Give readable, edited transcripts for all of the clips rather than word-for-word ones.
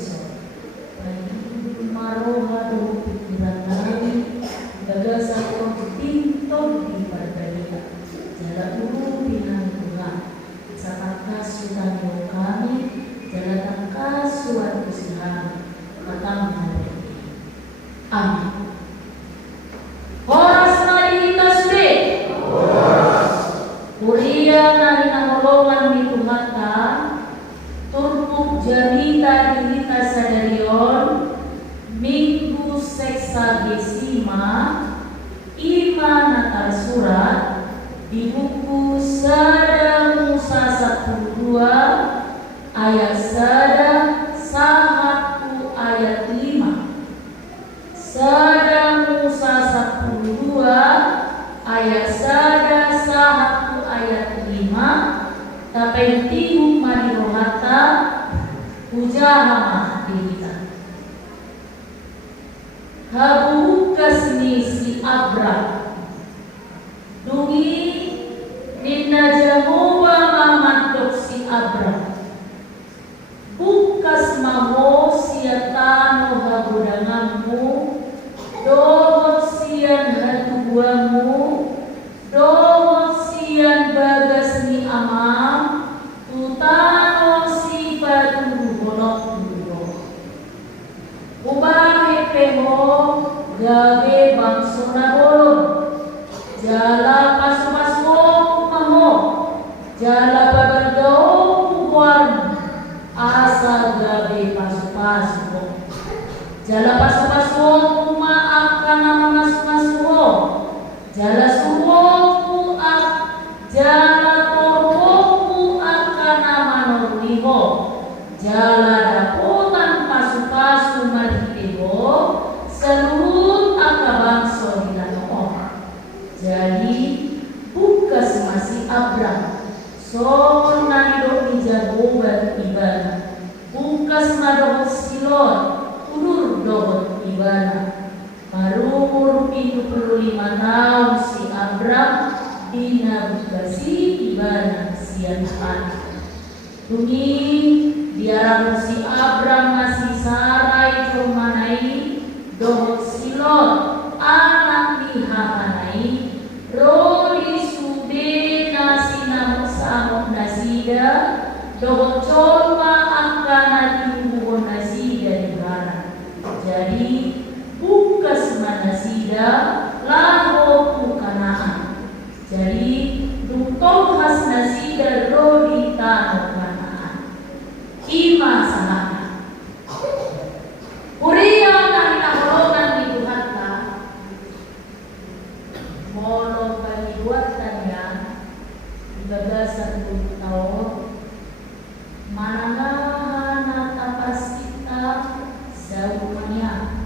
iso bayi maroha do pikiran nari gagasan tinton di barbania jala uru bilang Tuhan sapaka sudah kami jala tangka suat kesihan katang hari amin. Horas nari kasde Kuria nari nangolongan mi Tuhata turpuk jarita dirita sadarion minggu seksagesima ima natal surat di buku Sada Musa 12 ayat Sada 1 ayat 5 Sada Musa 12 ayat Sada 1 ayat 5 tapi tihuk marirohata ujahama dirita habu kasni si Abra dungi minna jamuba mamadok si Abra bukas maho siatano habudanganmu dohot sian hatubuamu dohot sian bagas ni amam tutano si batu bolok duro ubah peho gage bangsona bolon jala pasu-pasu maho jala babargao kubuan asa gabe pasu-pasu jala pasu-pasu kuma akan masu-masu jala suwoku jala torwoku akan manorliho jala dapotan pasu-pasu marhitebo seluruh akabangso hilano jadi bukas masih Abram so nanido ijago ibadah bukas madohot silon udur dohot ibadah baru pintu perlu 5 tahun si Abram dina bukasi ibadah sian tungi diarang si Abram masih sarai jomanai dohot silon anak dihamanai roli sude nasi namu samuk nasida dohot colma akan dibuhon nasida di barat jadi bukas manasida laho kukanaan jadi dukong has nasida roli tano kanaan ima sanana Uriya nang nahologan di Tuhanka molo panibuatannya gagasan 10 tahun manangahan tapasita zaumanya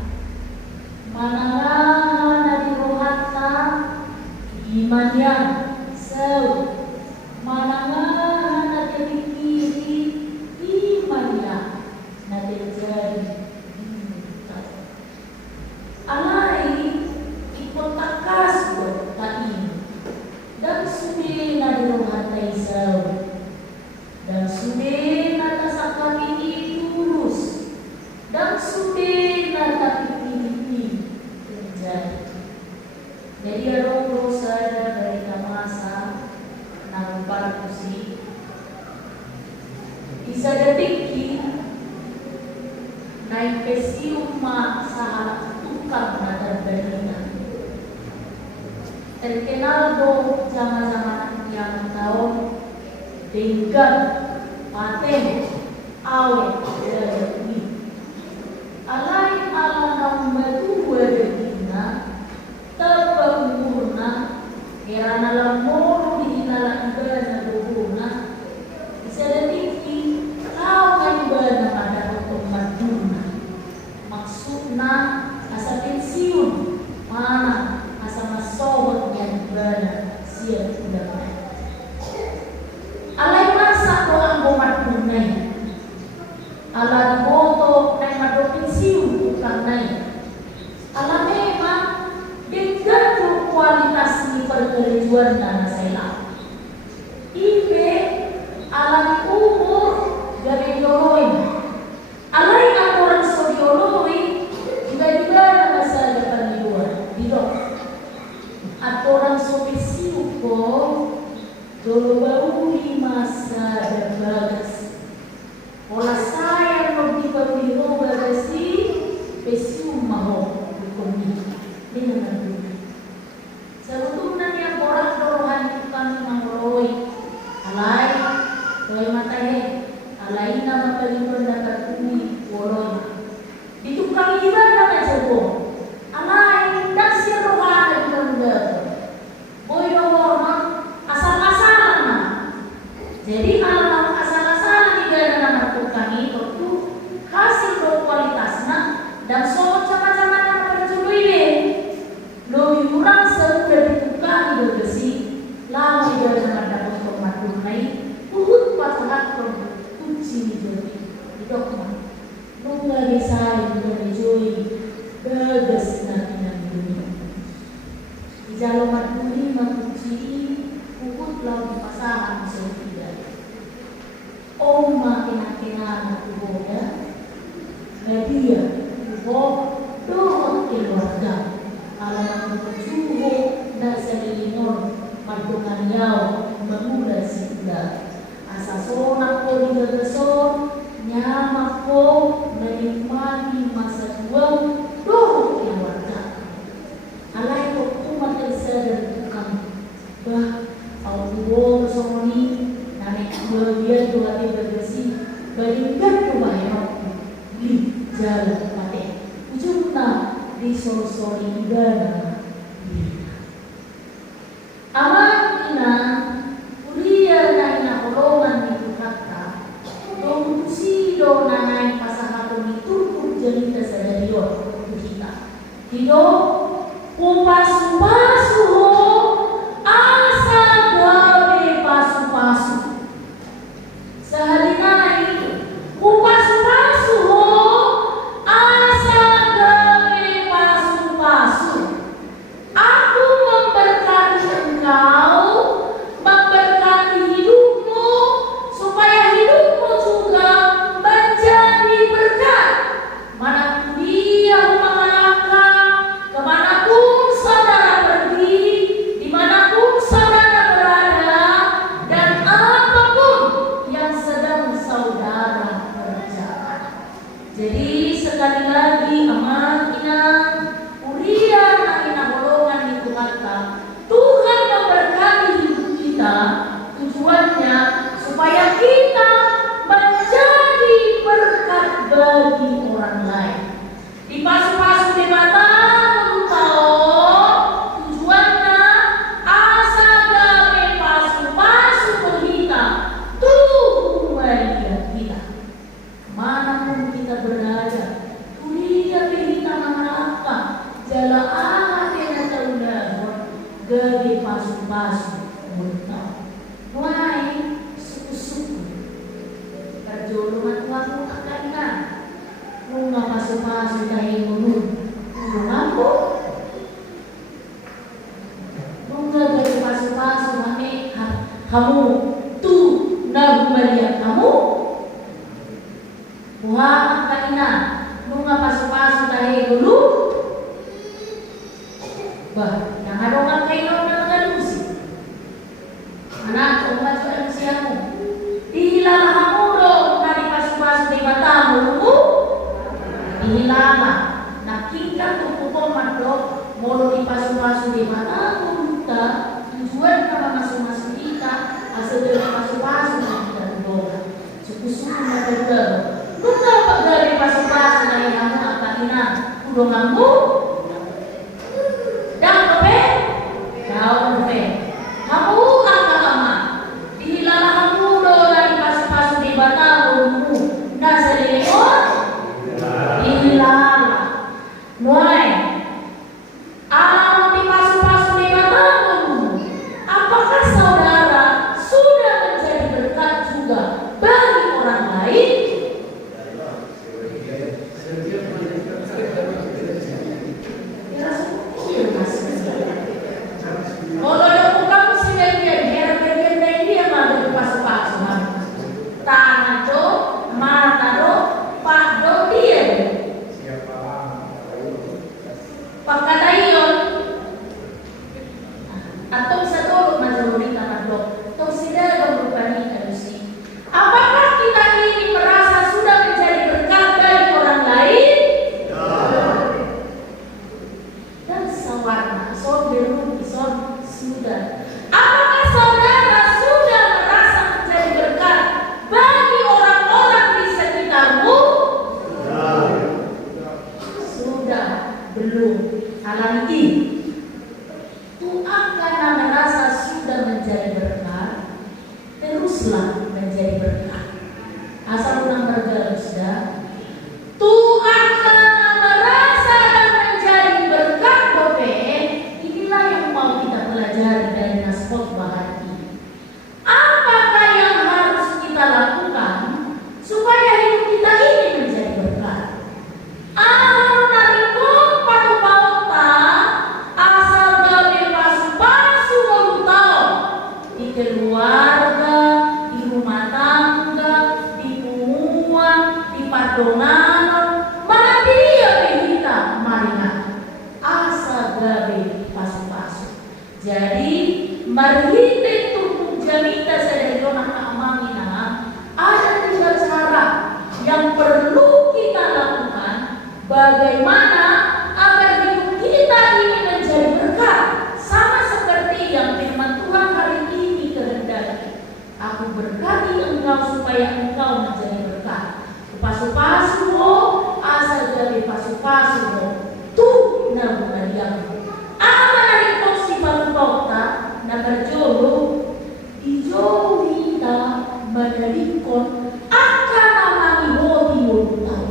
manangahan nadirohata imanyan sau manangahan nadipikiri imanyan nadijadi alai ikut takas buat tain dan sudah nadirohata isau dan sudah nata sakami tulus dan sudah nata pipi jadi roh sada dari kamasa nang parkusi bisa detiki naik pesiuma sahat tukang nadar berina terkenal do zaman-zaman yang tahun dengan paten awet dari alai ala nang batu wadina terbangunna kerana lamor di dalam bana doguna bisa detiki kau kan bana pada untuk maduna maksudna asa pensiun mana asa masohot yang bana siap sudah alai masa ko ang bumadunay ala boto na madopensiun bukan nai ala memang dengan kualitas ni perkelijuan dan saya ibe ala umur gabi doroin alai Ola saya no di pabilo bagasi pesium maho di komi dengan nabi. Sebetulnya yang orang rohan itu kan mangoloi alai doi matahe alai nama kalipun dapat kumi woloi ditukang ibadah na sebo alai dasir rohan itu benda boy doang asal-asalan na. Jadi kalau asal-asalan ibadah na tukang itu hasil do kualitasnya dan so macam-macam na berjului lo yurang sudah ditukang itu besi lama ibadah na dapat komatunai uhut patahat ko kunci jadi idokma nungga desai dari joy bagas na dunia di jalur maturi makunci uhut laut pasangan sehingga makin tubuhnya media tubuh dohot keluarga alam berjuho dan selilingon madungan yau mengulai sila asasona ko digagasor nyamak ko menikmati masa tua dohot keluarga alai ko kumat dan tukang bah au soni naik bagian tuh hati bergesi balingkan kebayang di jalan mati ujungnya di sosori ibadah aman ina kuliah na ina kolongan itu kata dong sido na naik pasahatong itu jelita sadarion kita hidup pasu-pasu asa gawe pasu-pasu sehalinai pasu-pasu asa gawe pasu-pasu aku memberkati engkau memberkati hidupmu supaya hidupmu juga menjadi berkat manapun dia mengalahkan kemanapun saudara pergi dimanapun saudara berada dan apapun yang sedang saudara kerjakan. Jadi sekali lagi aman inang uria na golongan itu kata Tuhan memberkati hidup kita tujuannya supaya kita menjadi berkat bagi orang lain. Di pasu-pasu di mata tujuannya asa gawe pasu-pasu kita tujuan kita manapun kita berada kuliah kita mengarahkan jala ahad yang tahunan gawe pasu-pasu kita wahai suku-suku perjoluman waktu akan rumah pasu-pasu tahi munun aku gawe pasu-pasu kamu tuh nah melihat kamu wah kaina nunga pasu-pasu tahi dulu bah yang ada orang kaino na ngalusi anak umat sudah siamu dihilang kamu dong dari pasu-pasu di matamu lu dihilang nakingkan tuh komat dong mau di pasu-pasu di matamu kita tujuan nama masuk-masuk kita asal dari pasu-pasu kita dong suku-suku mereka kenapa dari pasu-pasu dari kamu akaina udah kamu dan kepe kau kepe kamu angka lama dihilang kamu do dari pasu-pasu di batamu nah selewat dihilang mulai alam di pasu-pasu di batamu apakah saudara sudah menjadi berkat juga bagi orang lain pardonanon manatilia behita maringan asa gabe pasu-pasu. Jadi marhite tubuh jamita sadayona kaamangina ada 3 cara yang perlu kita lakukan bagaimana agar hidup kita ini menjadi berkah, sama seperti yang firman Tuhan hari ini kehendaki. Aku berkati engkau supaya engkau menjadi berkah. Pasu-pasu asa gabe pasu-pasu tu na bumaliang. Ama na rin si palupauta na berjolo ijo kita menarikon akan namani hodi tahu.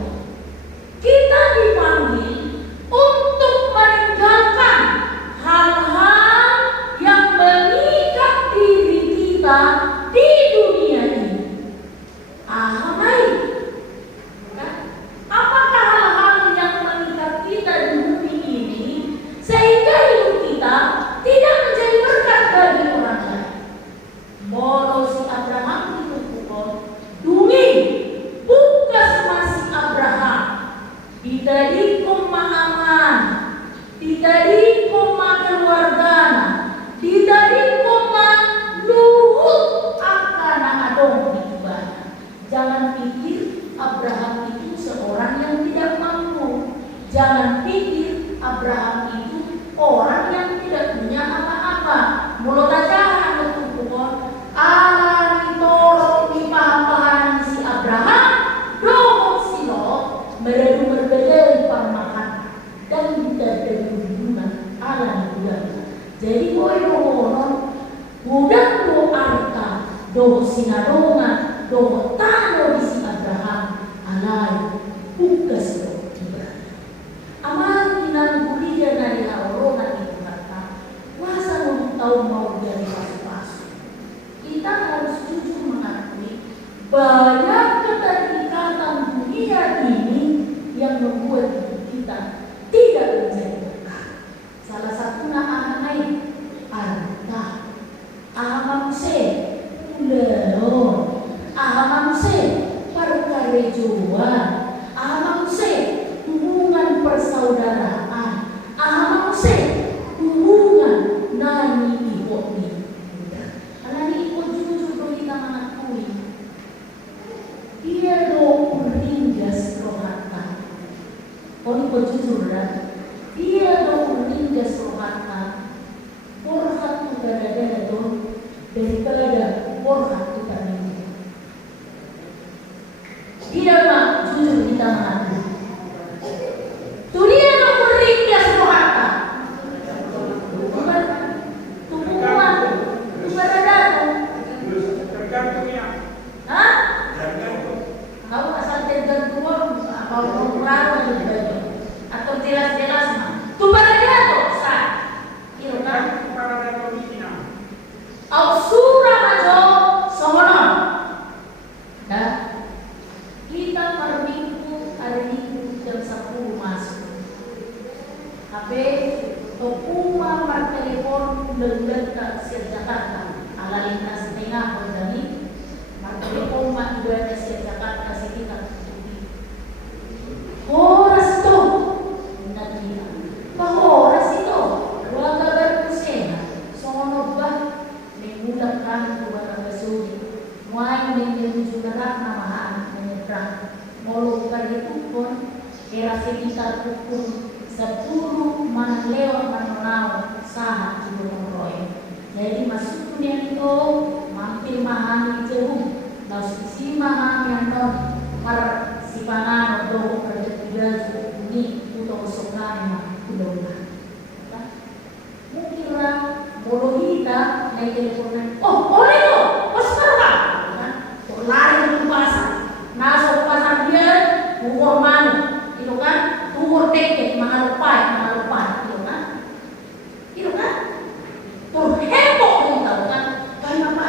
Kita dipanggil untuk meninggalkan hal-hal yang mengikat diri kita di dunia ini. Baik. Apakah hal-hal yang mengikat kita di bumi ini sehingga hidup kita tidak menjadi berkat bagi orang lain? Moro si Abraham itu pukul dungi bukas masih Abraham ditadi koma aman, ditadi koma keluarga, ditadi koma luhut akan adong ditibana. Jangan pikir Abraham itu seorang yang tidak mampu. Jangan pikir Abraham itu orang yang tidak punya apa-apa. Mulut aja betul pukul ala ditoro di pahampahan si Abraham dohok silo meredu berbeda pamahan dan tidak ada hubungan ala juga. Jadi boy bohonon budak do arta do sinadongan do tano di si Abraham alai bukas do Ibrahim. Amal kinan kuliah dari aurona itu kata masa tahu mau jadi pasu-pasu. Kita harus jujur mengakui banyak keterikatan dunia ini yang membuat hidup kita tidak menjadi berkah. Salah satunya anak arta ahamamse ulelo ahamamse perkarejuan ahamamse hubungan persaudaraan ahamamse hubungan nani ihoni. Nani ihon jujur do kita mengakui dia do menindas rohatan. Oni ko jujur dia do menindas rohatan. Borhat tu gara-gara do daripada borhat tu tadi. Dia mah jujur kita mengakui. Dunia do menindas rohatan. Kau asal tergantung kalau kurang atau jelas-jelas mah. Tu pada dia tu sah. Kira kan? Au surah majo sohonon. Dah. Kita per minggu hari Minggu jam 10 masuk. Tapi tokuma per telepon lengkap siap Jakarta. Ala lintas tengah berdani. Mar telepon mak dua siap Jakarta sekitar. Horas to nakira. Pahoras ito. Huwag berkusena. Sono ba mengulang kan buat basuri. Muay menjunarak namahan menyeberang. Molo kali itu pun era sekitar pukul 10 man lewat manonau saat sebelum roy. Jadi masuk dunia itu mampir mahami jauh. Lalu mahami yang non par sipangan do kerja ini untuk sokan kudola. Mungkin lah bolo kita naik teleponan. Oh boleh tuh, pasar kan? Lari ke pasar. Masuk pasar dia ukur mana? Itu kan ukur teke mahal lupa, itu kan? Itu kan? Tuh heboh kita kan? Kayak apa?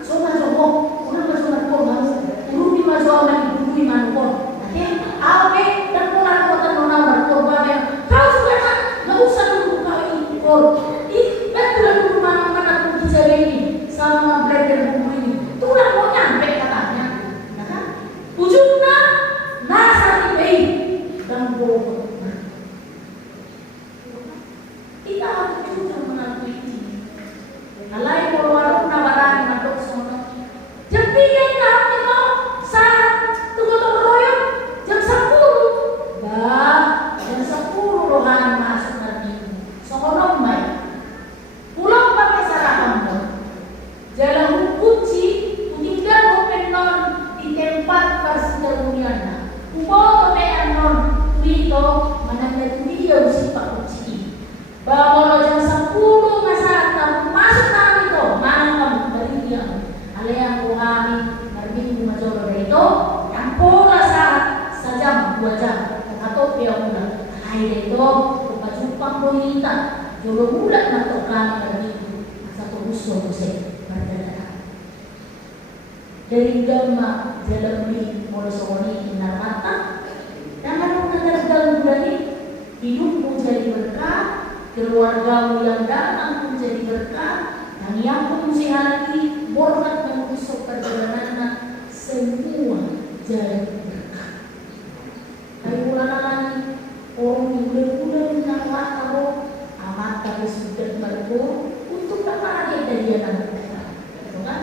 Sobat orang masuk kau masuk. Turun di masuk dulu di mana kau? Nanti apa? Dan pulang kau termenawar kau bayar. Kau sudah nggak usah dulu kau ikut. Ih, betul dulu mana pun dicari. 2 jam atau dia mula hai itu jupang doita jolo mula na to kami begitu satu usul usai berdana dari gama dalam di molosoni inarmata dan kalau mengajarkan budaya hidupmu jadi berkah, keluargamu yang datang pun jadi berkah, dan yang pun sehari berkat mengusuk perjalanan semua jadi berkah. Dari bulan lagi orang muda-muda yang tahu amat kami sudah berkur untuk apa lagi dari anak mereka, betul kan?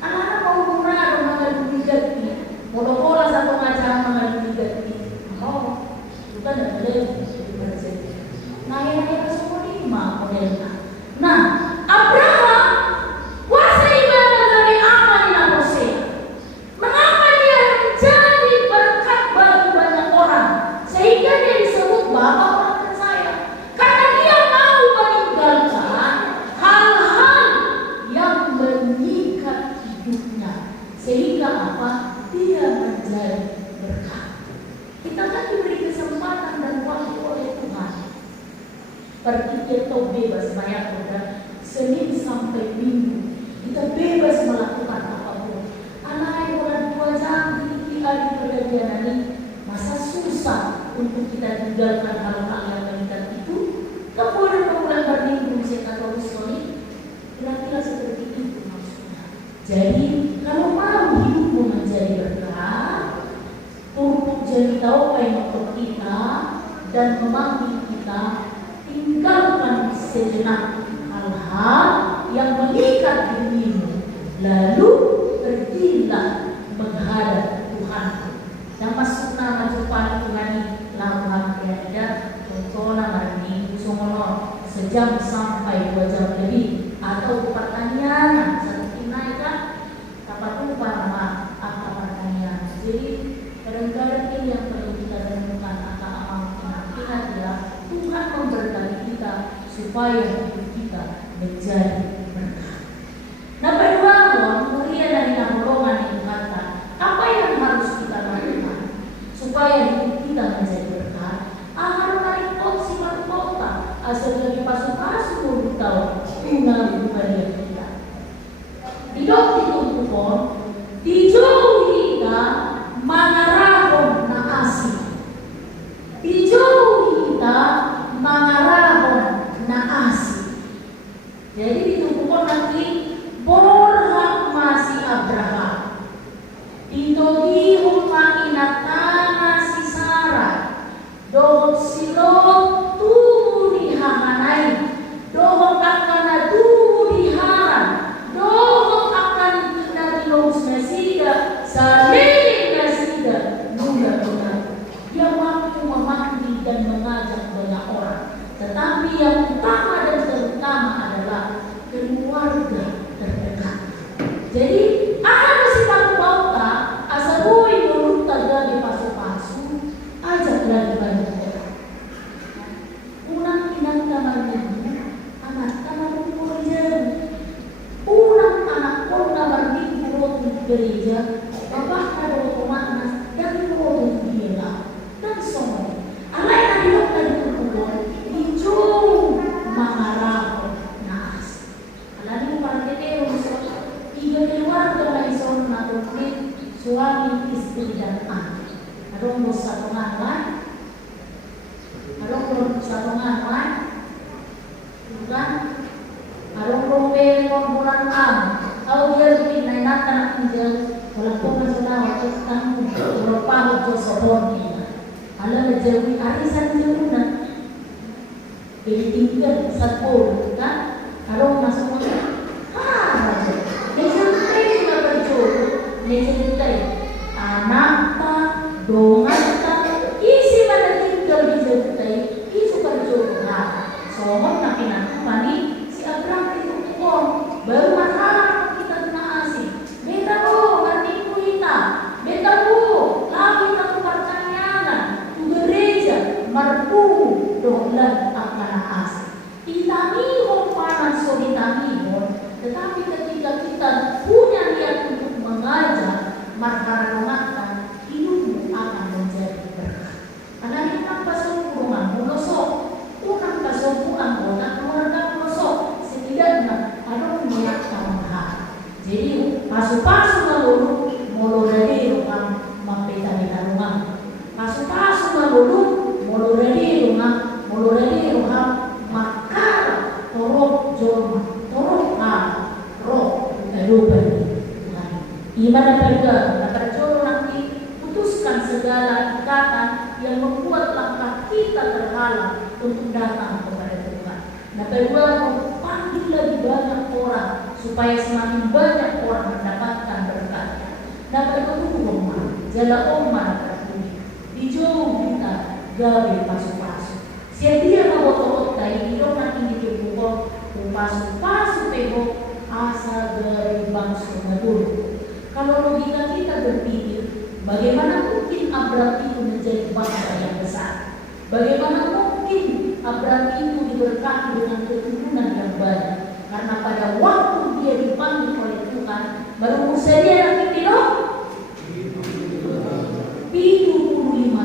Anak-anak mau murah mengalami digati, bola-bola satu ngajar mengalami digati, mau bukan ada lagi. Nah, yang semua 5 modelnya. Nah, Abraham kuasa ibadah dari apa di Hosea? Mengapa dia menjadi berkat bagi banyak orang? Sehingga dia disebut Bapak orang percaya. Karena dia mau meninggalkan hal-hal yang mengikat hidupnya. Sehingga apa? Dia menjadi berkat. Kita kan diberi kesempatan dan waktu oleh Tuhan. Pergi kita bebas banyak udah Senin sampai Minggu kita bebas melakukan apapun. Anak yang bulan 2 jam di hari pergantian ini masa susah untuk kita tinggalkan hal-hal yang mengikat itu. Kemudian mulai berminggu saya kata Usoni kira-kira seperti itu maksudnya. Jadi kalau mau hidupmu menjadi berkah, untuk jadi tahu yang untuk kita dan memanggil kita, tinggalkan sejenak hal-hal yang mengikat dirimu, lalu pergilah menghadap Tuhan. Yang masuk nama Tuhan Tuhan lakukan tiada contohnya hari Songono sejam sampai 2 jam lebih atau pertanyaan satu naikkan dapat lupa nama apa pertanyaan. Jadi kadang-kadang ini yang perlu kita renungkan atau ingat ya. Tuhan memberkati kita supaya hidup kita menjadi berkah. Nah, kedua, mulia dari golongan yang kata, apa yang harus kita lakukan supaya hidup kita menjadi berkah? Harus naik si kota, asal dari pasu-pasu tahu tunggal budaya kita. Hidup itu pun dijauhi kita mangarahon na asih. Dijauhi kita mangarahon na asih. Jadi ditubuhkan nanti borhak masih Abraham. Ditogihon mainatana si Sarah. Dohot silot turi hahanay. Dohot akan turi haran. Dohot akan kinadilos na sida. Saliling na sida. Mula-mula. Dia mampu memanggil dan mengajak banyak orang. Tetapi yang utama dan terutama adalah keluarga terdekat. Jadi ada sifat bauta asabui menurut terjadi pasu-pasu ajaklah di banyak orang. Unang inang kamar minggu, anak kamar minggu unang anak pun kamar minggu roti gereja, bapak ada otomatis dan roti dia dan semua. Alai adilok dan berkumpul hijau mangarang nas. Alai mo para kita tiga keluarga may son na konflik suami istri dan anak. Adong mo sa tunganan, adong mo sa tunganan, bukan? Adong mo pero bulan am. Au dia tuh naik anak menjel, walau pun sudah waktu kamu berapa waktu sebelum ini. Ala menjauhi arisan jauhna. Jadi tinggal satu kan, adong masuk aja. Nejentai juga berjodoh, nejentai anak tak, dongan tak, isi pada tinggal di jentai, isi berjodoh. Nah, sohon tapi nanti mani si Abraham itu pun baru masalah kita kena asih. Beta bu, berminggu kita, beta bu, lagi satu pertanyaan, tu gereja, marpu, dolan akan asih. Itami segala ikatan yang membuat langkah kita terhalang untuk datang kepada Tuhan. Nah, kedua, panggil lebih banyak orang supaya semakin banyak orang mendapatkan berkat. Nah, kedua, jala omar terpuji dijauh kita gawe pasu-pasu. Dia mabotot dari hidung nanti dibuka pasu-pasu pego asal dari bangsa dulu. Kalau logika kita berpikir, bagaimana mungkin Abraham itu menjadi bangsa yang besar? Bagaimana mungkin Abraham itu diberkati dengan keturunan yang banyak? Karena pada waktu dia dipanggil oleh Tuhan, baru usia dia lagi bilang 75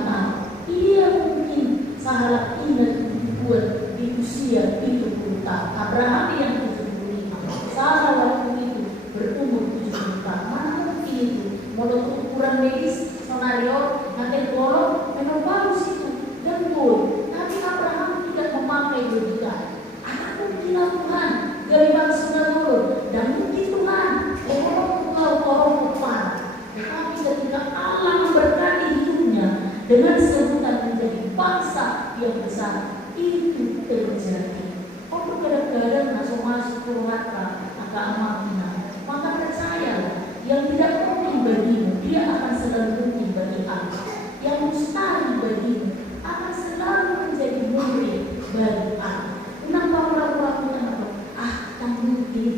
tahun. Ia mungkin salah ingat buat di usia 70 tahun. Abraham yang 75, Sarah waktu itu berumur 70 tahun. Mana mungkin itu? Menurut ukuran medis sonario nanti golong memang bagus itu dan boy. Tapi Abraham tidak memakai logika. Anak mungkin Tuhan dari bangsa dulu dan mungkin Tuhan orang kepala. Tetapi ketika Allah memberkati hidupnya dengan sebutan menjadi bangsa yang besar, itu terjadi. Kalau kadang-kadang masuk ke agama kita, maka percayalah, yang tidak mungkin bagimu, dia akan selalu mungkin bagi Allah. Yang mustahil bagimu akan selalu menjadi murid bagi Allah. Kenapa orang-orang mengatakan dan mungkin,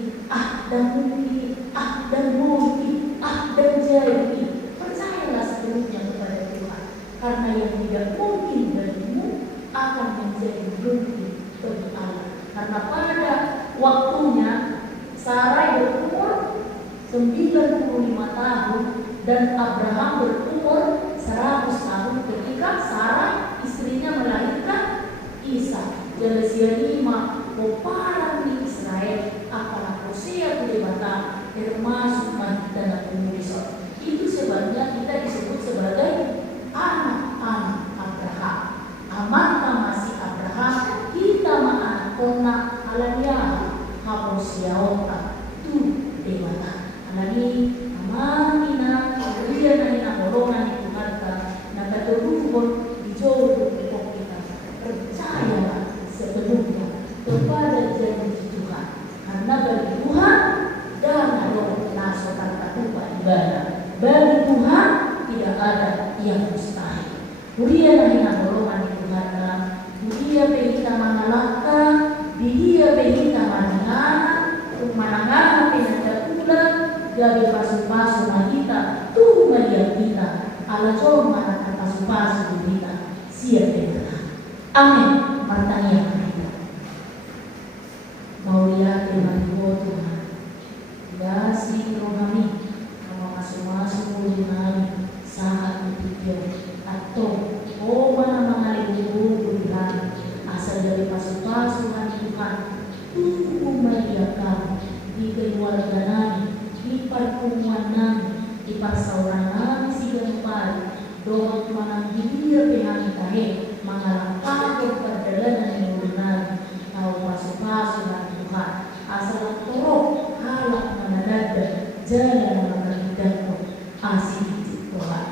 dan mungkin, dan mungkin, dan jadi? Percayalah sepenuhnya kepada Tuhan, karena yang tidak mungkin bagimu akan menjadi mungkin bagi Allah. Karena pada waktunya Sarai berumur 95 tahun dan Abraham berumur 100 tahun ketika Sarai istrinya melahirkan Ishak. Jelasia 5 peparang di Israel apalah Hosea 7 termasuk dan penulisan. Itu sebabnya kita disebut sebagai anak-anak Abraham. Amat masih Abraham kita anak kona alanya Hosea tu dewata. Alani amamina kemudian na golongan itu mata na keturun dijauh kita percaya sepenuhnya kepada janji Tuhan, karena bagi Tuhan dan naso tanpa lupa ibadah. Bagi Tuhan tidak ada yang mustahil. Dia na golongan itu mata dia kita mangalaka dia kita manangana penanda gabi pasu-pasu kita tuh melihat kita ala cuma pasu-pasu kita siap dengar. Amin. Pertanyaan kita mau lihat dengan Tuhan ya si rohani sama masuk-masuk dengan saat itu atau mana mengalih Tuhan asal dari pasu-pasu Tuhan tuh melihat kamu di keluarga nami, di pertemuan nami, di persaudaraan nami si gempa, doa Tuhan dia pihak tahe, mengalahkan perjalanan yang benar, tahu pasu-pasu Tuhan, asal torok halak menadada, jalan menghidupkan asih Tuhan.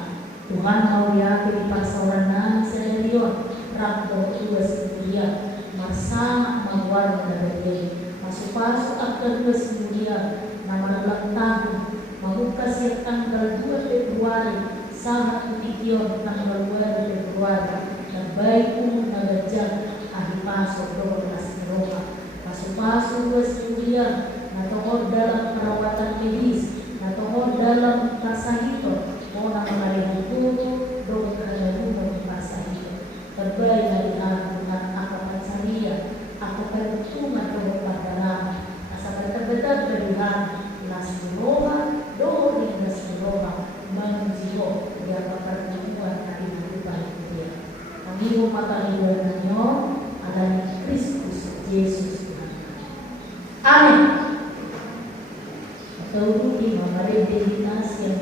Tuhan mau ya di persaudaraan nami serius, rakto dua setia, bersama mawar dari pasu-pasu akan kemudian nama tahun membuka siap tanggal 2 Februari sangat video tanggal 2 Februari dan baik umum nagajak ahli pasu 12 Eropa pasu-pasu kemudian natohor dalam perawatan medis natohor dalam kasahito mau nama itu dokter dalam kasahito terbaik dari Tuhan akan saria akan percuma pada asal betul-betul beriman nasiroha dori nasiroha menjiwa dia pertemuan dari hidupan dia. Kami memakai ibaratnya adalah Kristus Yesus Tuhan. Amin. Atau di mengenai identitas yang